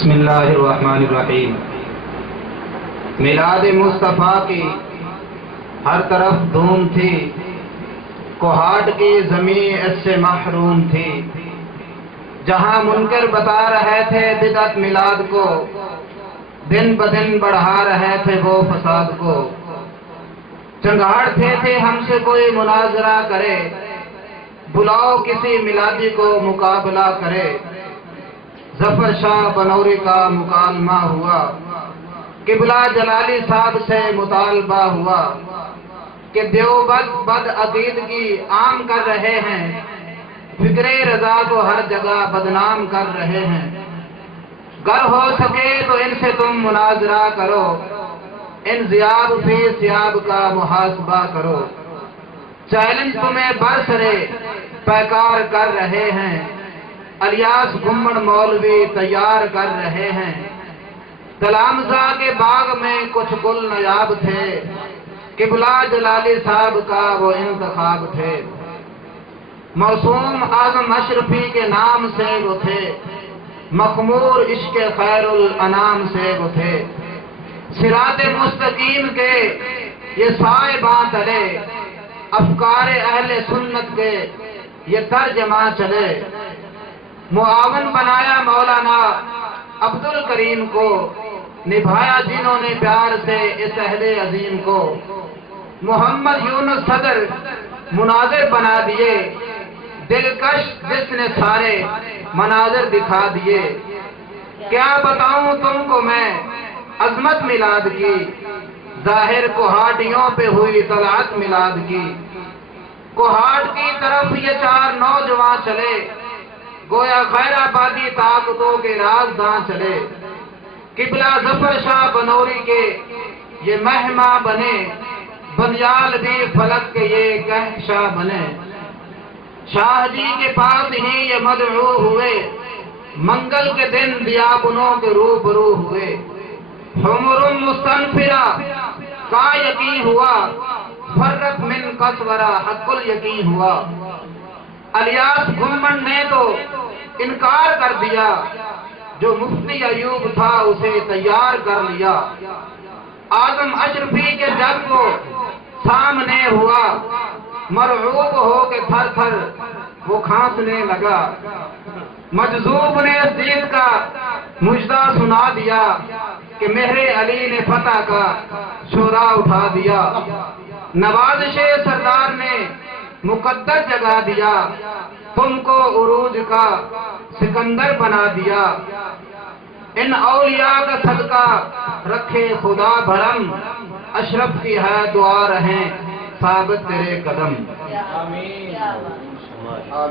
بسم اللہ الرحمن الرحیم۔ میلاد مصطفیٰ کی ہر طرف دھوم تھی، کوہاٹ کی زمین اس سے محروم تھی۔ جہاں منکر بتا رہے تھے بدعت میلاد کو، دن بدن بڑھا رہے تھے وہ فساد کو۔ چنگاڑتے تھے ہم سے کوئی مناظرہ کرے، بلاؤ کسی میلادی کو مقابلہ کرے۔ ظفر شاہ بنوری کا مکالمہ ہوا، قبلہ جلالی صاحب سے مطالبہ ہوا کہ دیوبند بد عقیدگی عام کر رہے ہیں، فکر رضا کو ہر جگہ بدنام کر رہے ہیں۔ گر ہو سکے تو ان سے تم مناظرہ کرو، انزیاب فی سیاب کا محاسبہ کرو۔ چیلنج تمہیں برسرے پیکار کر رہے ہیں، الیاس گھمڑ مولوی تیار کر رہے ہیں۔ تلامزہ کے باغ میں کچھ گل نیاب تھے، قبلہ جلالی صاحب کا وہ انتخاب تھے۔ معصوم اعظم اشرفی کے نام سے وہ تھے، مخمور عشق خیر الانام سے وہ تھے۔ صراط مستقیم کے یہ صاحباں تلے، افکار اہل سنت کے یہ ترجمہ چلے۔ معاون بنایا مولانا عبد الکریم کو، نبھایا جنہوں نے پیار سے اس اہل عظیم کو۔ محمد یونس صدر مناظر بنا دیے، دلکش جس نے سارے مناظر دکھا دیے۔ کیا بتاؤں تم کو میں عظمت میلاد کی، ظاہر کوہاٹیوں پہ ہوئی طلعت میلاد کی۔ کوہاٹ کی طرف یہ چار نوجوان چلے، گویا غیر آبادی طاقتوں کے رازداں چلے۔ قبلہ ظفر شاہ بنوری کے یہ مہماں بنے، بنیال بھی فلک کے یہ کہکشاں بنے۔ شاہ جی کے پاس ہی یہ مدعو ہوئے، منگل کے دن دیابنوں کے روبرو ہوئے۔ حمر مستنفرہ کا یقین ہوا، فرت من قصورہ حق الیقین ہوا۔ الیاس گھمڑ نے تو انکار کر دیا، جو مفتی ایوب تھا اسے تیار کر لیا۔ اعظم اشرفی کے جب وہ سامنے ہوا، مرعوب ہو کے تھر تھر وہ کھانسنے لگا۔ مجذوب نے اس چیز کا مجدہ سنا دیا کہ مہر علی نے فتح کا شورا اٹھا دیا۔ نوازش سردار نے مقدس جگا دیا، تم کو عروج کا سکندر بنا دیا۔ ان اولیاء کا صدقہ رکھے خدا بھرم، اشرف کی ہے دعا رہیں ثابت تیرے قدم۔